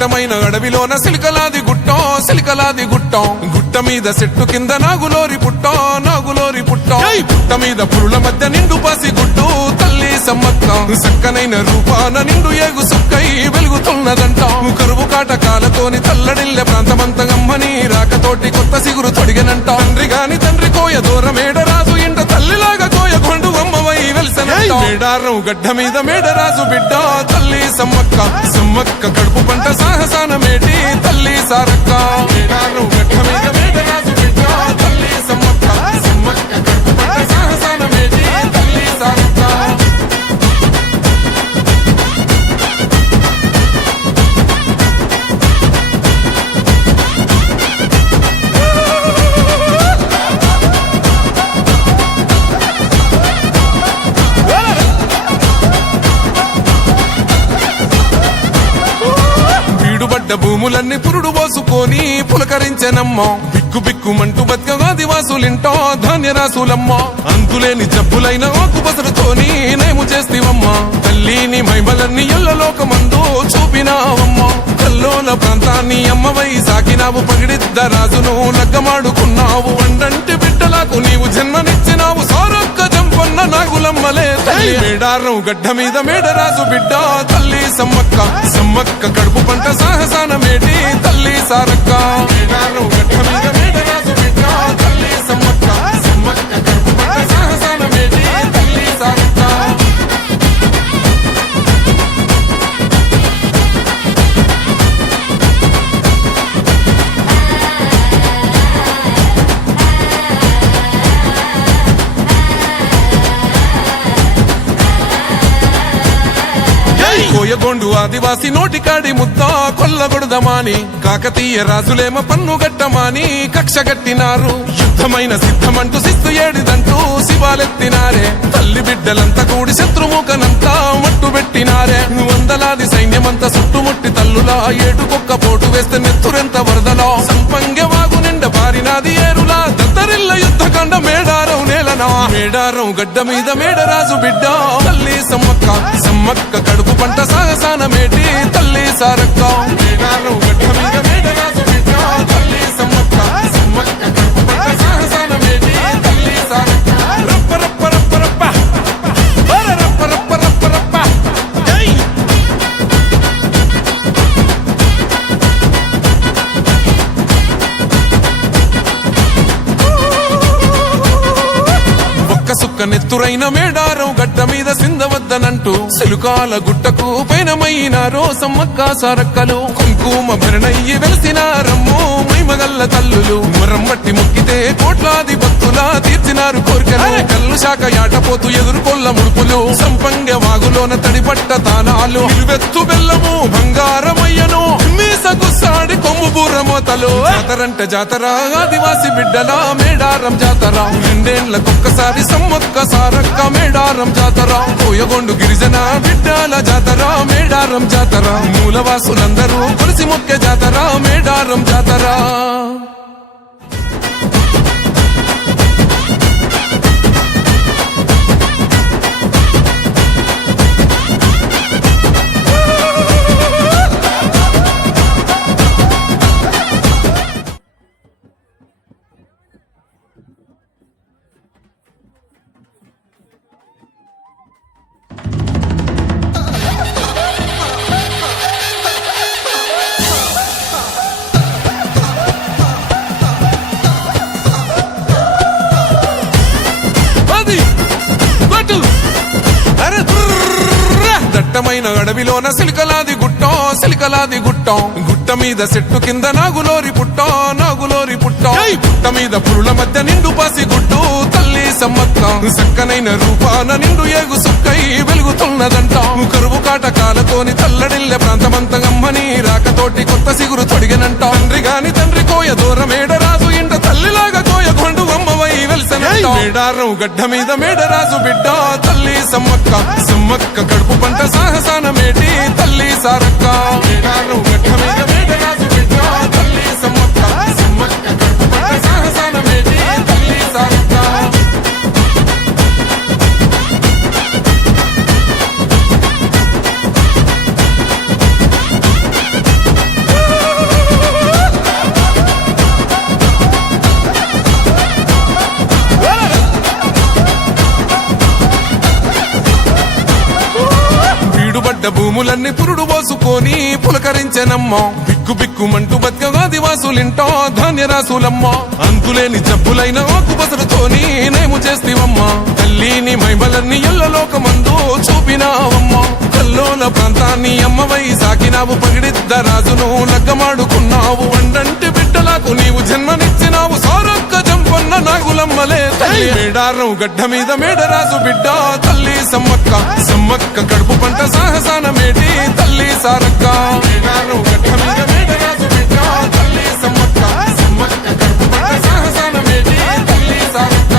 దట్టమైన అడవిలోన సిలికలాది గుట్టం సిలికలాది గుట్టం గుట్ట మీద చెట్టు కింద నాగులోరి పుట్టం నాగులోరి పుట్టం పుట్ట మీద పురుల మధ్య నిండు పసి గుట్టు తల్లి సమ్మక్క సక్కనైన రూపాన నిండు ఏగు సుక్కై వెలుగుతున్నదంటాం కరువు కాటకాలతోని తల్లడిల్లె ప్రాంతమంత గమ్మని రాకతోటి కొత్త సిగురు తొడిగనంట తండ్రి గాని తండ్రి కోయ దూరమేడరాజు ఇంట తల్లిలాగా కోయ కొండు అమ్మవై వెలిసనంట మేడారం గడ్డ మీద మేడరాజు బిడ్డ తల్లి సమ్మక్క సమ్మక్క కడుపు పంట సాహసాన మేటి తల్లి సారక్క మేడారం గడ్డ మీద మేడరాజు బిడ్డ తల్లి సమ్మక్క సమ్మక్క కడుపు పంట సాహసాన మేటి తల్లి సారక్క భూములన్నీ పురుడు పోసుకొని పులకరించెనమ్మో బిక్కు బిక్కుమంటూ బతుకగా దివాసులింటో ధాన్యరాసులమ్మ అంతులేని జబ్బులైన ఆకు బసరుతోని నేము చేస్తివమ్మా తల్లిని మైమలన్నీ ఎల్లలోకమందు చూపినావమ్మ కల్లోల ప్రాంతాన్ని అమ్మవై సాకినావు పగిడిద్ద రాజును లగ్గమాడుకున్నావు వండంటి బిడ్డలకు నీవు జన్మనిచ్చినావు సారొక్క జంపన్న నాగులమ్మలే తల్లి మేడారం గడ్డ మీద మేడరాజు బిడ్డ తల్లి సమ్మక్క సమ్మక్క కడుపు పంట సాహసాన మేటి తల్లి సారక్క మేడారం గడ్డ మీద మేడరాజు బిడ్డ తల్లి సమ్మక్క సమ్మక్క కడుపు పంట సాహసాన మేటి తల్లి సారక్క కోయగొండు ఆదివాసి నోటికాడి ముద్ద కొల్లగొడదమాని కాకతీయ రాజులేమ పన్ను గట్టమాని కక్ష గట్టినారు యుద్ధమైన సిద్ధమంటూ సిస్తు ఏడిదంటూ శివాలెత్తినారే తల్లి బిడ్డలంతా కూడి శత్రుముఖనంతా మట్టు పెట్టినారే వందలాది సైన్యమంతా చుట్టుముట్టి తల్లులా ఏటుకొక్క పోటు వేస్తే నెత్తురెంత వరదలో సంపంగె వాగు నిండ బారినాది ఏరులా దత్తరిల్ల యుద్ధకాండ మేడారం నేలనా మేడారం గడ్డ మీద మేడరాజు బిడ్డ తల్లి సమ్మక్క సమ్మక్క కడుపు పంట సాహసాన మేటి తల్లి సారక్క మేడారం గడ్డ మీద మేడరాజు బిడ్డ తల్లి సమ్మక్క సమ్మక్క కడుపు పంట సాహసాన మేటి తల్లి సారక్క రప్ప రప్ప రప్ప రప్ప రప్ప రప్ప రప్ప రప్ప జై సుక్క నెత్తురైన మేడారం గడ్డ మీద సిందవద్దనంటూ సెలుకాల గుట్టకు పైనమైనారో సమ్మక్క సారక్కలు కుంకుమ భరణయ్యి వెలిసినారమ్మో మైమగల్ల తల్లులు మరమ్మట్టి మొక్కితే కోట్లాది భక్తులా తీర్చినారు కోరికలు కల్లు శాఖ యాటపోతూ ఎదుర్కొల్ల ముడుపులు సంపంగ వాగులోన తడిపట్ట తాళాలు నిలువెత్తు బెల్లము బంగారమయ్యను మీసకు సాడి కొమ్ము బూరమోతలు జాతరంట జాతర ఆదివాసి బిడ్డల మేడారం జాతర రెండేళ్లకొక్కసారి సమ్మక్క సారక్క మేడారం జాతర కోయగొండు గిరిజన బిడ్డల జాతర మేడారం జాతర మూలవాసులందరూ కొలిసి మొక్కే జాతర మేడారం జాతర దట్టమైన అడవిలోన సిలికలాది గుట్టం సిలికలాది గుట్టం గుట్ట మీద చెట్టు కింద నాగులోరి పుట్టం నాగులోరి పుట్టం పుట్ట మీద పురుల మధ్య నిండు పసి గుట్టు తల్లి సమ్మక్క సక్కనైన రూపాన నిండు ఏగు సుక్కై వెలుగుతున్నదంటాం కరువు కాటకాలతోని తల్లడిల్లె ప్రాంతమంత గమ్మని రాకతోటి కొత్త సిగురు తొడిగనంట తండ్రి గాని తండ్రి కోయ దూరమేడరాజు ఇంట తల్లిలాగా కోయ కొండు అమ్మవై వెలిసనంట మేడారం గడ్డ మీద మేడరాజు బిడ్డ తల్లి సమ్మక్క సమ్మక్క కడుపు పంట సాహసాన మేటి తల్లి సారక్క మేడారం గడ్డ మీద మేడరాజు బిడ్డ తల్లి సమ్మక్క సమ్మక్క కడుపు పంట సాహసాన మేటి తల్లి సారక్క భూములన్నీ పురుడు పోసుకొని పులకరించెనమ్మో బిక్కు బిక్కుమంటూ బతుకగా ఆదివాసులింటో ధాన్యరాసులమ్మో అంతులేని జబ్బులైన ఆకుపసరుతోని నేము చేస్తివమ్మా తల్లిని మైమలన్నీ ఎల్లలోకమందు చూపినావమ్మా కల్లోల ప్రాంతాన్ని అమ్మవై సాకినావు పగిడిద్ద రాజును లగ్గమాడుకున్నావు వండంటి బిడ్డలకు నీవు జన్మనిచ్చినావు సారక్క జంపన్న నాగులమ్మలే తల్లి మేడారం గడ్డ మీద మేడరాజు బిడ్డ తల్లి సమ్మక్క సమ్మక్క కడుపు పంట సాహసాన మేటి తల్లి సారక్క మేడారం గడ్డ మీద మేడరాజు బిడ్డ తల్లి సమ్మక్క సమ్మక్క కడుపు పంట సాహసాన మేటి తల్లి సారక్క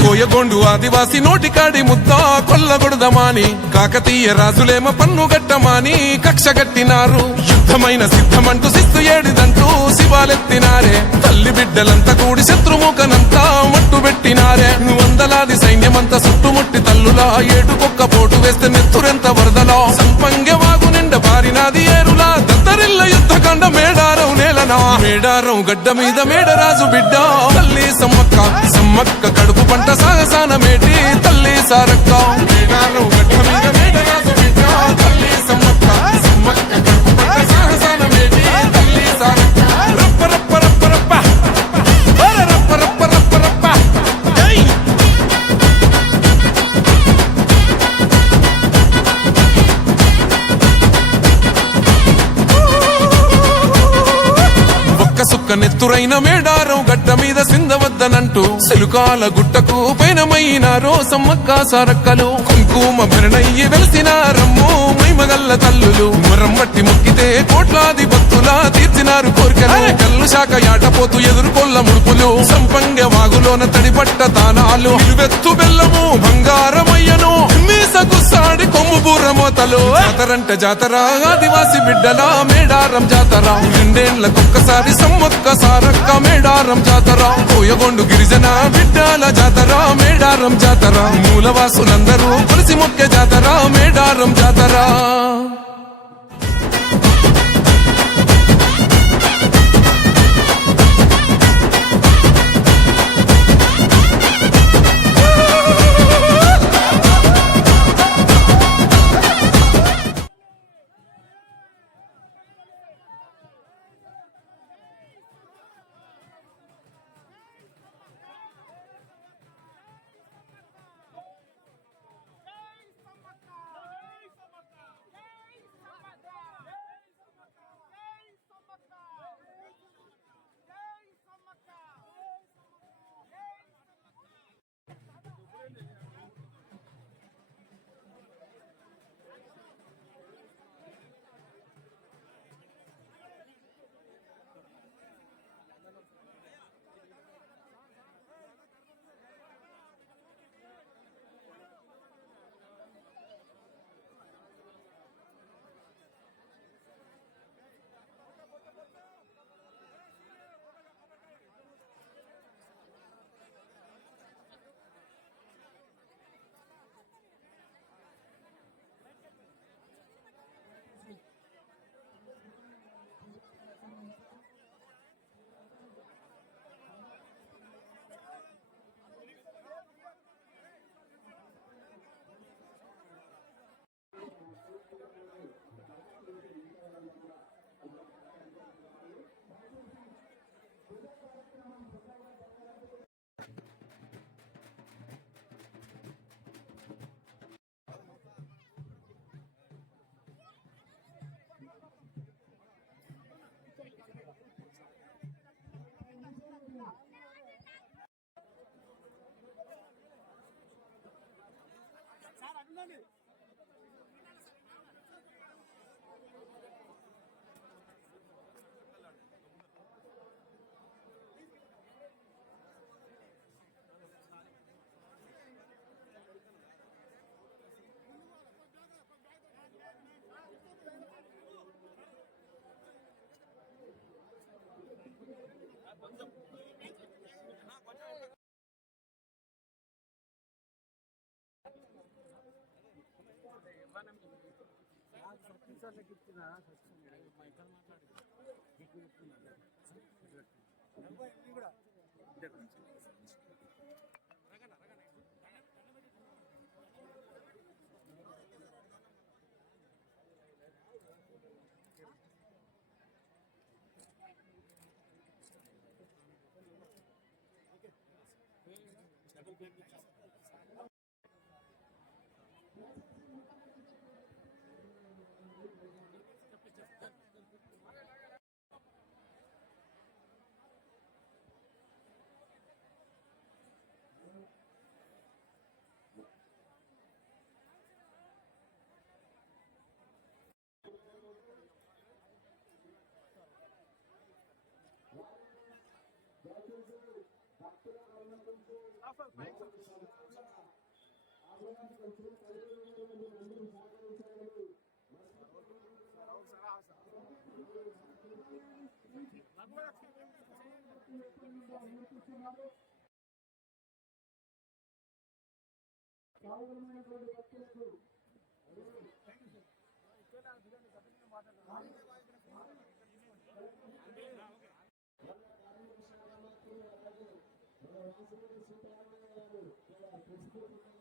కోయగొండు ఆదివాసి నోటికాడి ముద్ద కొల్లగొడదమాని కాకతీయ రాజులేమ పన్ను గట్టమాని కక్ష గట్టినారు యుద్ధమైన సిద్ధమంటూ సిస్తు ఏడిదంటూ శివాలెత్తినారే తల్లి బిడ్డలంతా కూడి శత్రుముఖనంతా మట్టు పెట్టినారే వందలాది సైన్యమంతా చుట్టుముట్టి తల్లులా ఏటుకొక్క పోటు వేస్తే నెత్తురెంత వరదలో సంపంగె వాగు నిండ బారినాది ఏరులా దత్తరిల్ల యుద్ధకండ మేడారం నేలనా మేడారం గడ్డ మీద మేడరాజు బిడ్డ తల్లి సమ్మక్క సమ్మక్క కడుపు పంట సాగసాన మేటి తల్లి సారక్క మేడారం గడ్డ మీద మేడరాజు బిడ్డ తల్లి సమ్మక్క సమ్మక్క కడుపు పంట సాగసాన మేటి తల్లి సారక్క రప్ప రప్ప రప్ప రప్ప రప్ప రప్ప రప్ప రప్ప జై సుక్క నెత్తురైన మేడారం గడ్డ మీద సిందవద్దనంటూ సిలుకాల గుట్టకు పైనమైనారో సమ్మక్క సారక్కలు కుంకుమ భరణయ్యి వెలిసినారమ్మో మైమగల్ల తల్లులు మరమ్మట్టి మొక్కితే కోట్లాది భక్తులా తీర్చినారు కోరికలు కల్లు శాఖ యాటపోతూ ఎదుర్కొల్ల ముడుపులు సంపంగ వాగులోన తడిపట్ట తానాలు నిలువెత్తు బెల్లము బంగారమయ్యను మీసకు సాడి కొమ్ము బూరమోతలు జాతరంట జాతర ఆదివాసి బిడ్డల మేడారం జాతర రెండేళ్లకొక్కసారి సమ్మక్క సారక్క మేడారం జాతర కోయగొండు గిరిజన బిడ్డల జాతర మేడారం జాతర మూలవాసులందరూ కొలిసి మొక్కే జాతర మేడారం జాతర ఆఫీసర్లకు ఇచ్చిన కూడా పాల్గొన్నటువంటి వ్యక్తులకు కార్మిక శాఖ మంత్రి అలాగే రాష్ట్రపతి సీతారామయ్య గారు